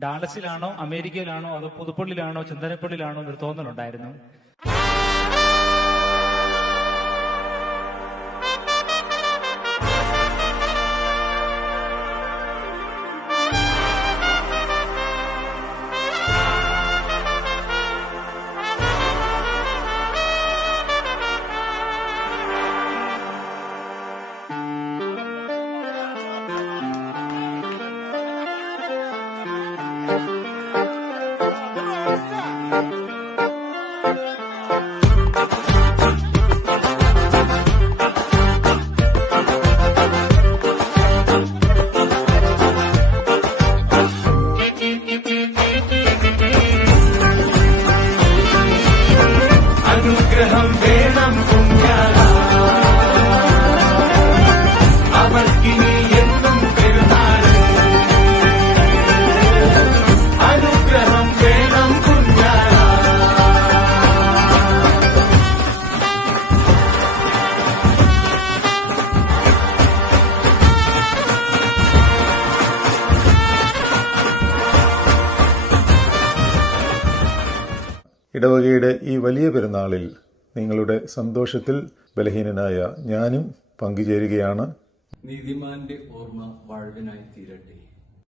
ഡാളസിലാണോ അമേരിക്കയിലാണോ അതോ പുതുപ്പള്ളിയിലാണോ ചന്ദനപ്പള്ളിയിലാണോ എന്നൊരു തോന്നലുണ്ടായിരുന്നു. അനുഗ്രഹം വേണം കുഞ്ഞാല അവർക്കിനി എന്നും പെരുന്നാൾ. അനുഗ്രഹം വേണം കുഞ്ഞാല ഇടവകയുടെ ഈ വലിയ പെരുന്നാളിൽ നിങ്ങളുടെ സന്തോഷത്തിൽ ബലഹീനനായ ഞാനും പങ്കുചേരുകയാണ്. നീതിമാന്റെ ഓർമ്മ വാഴ്വിനായി തീരട്ടെ.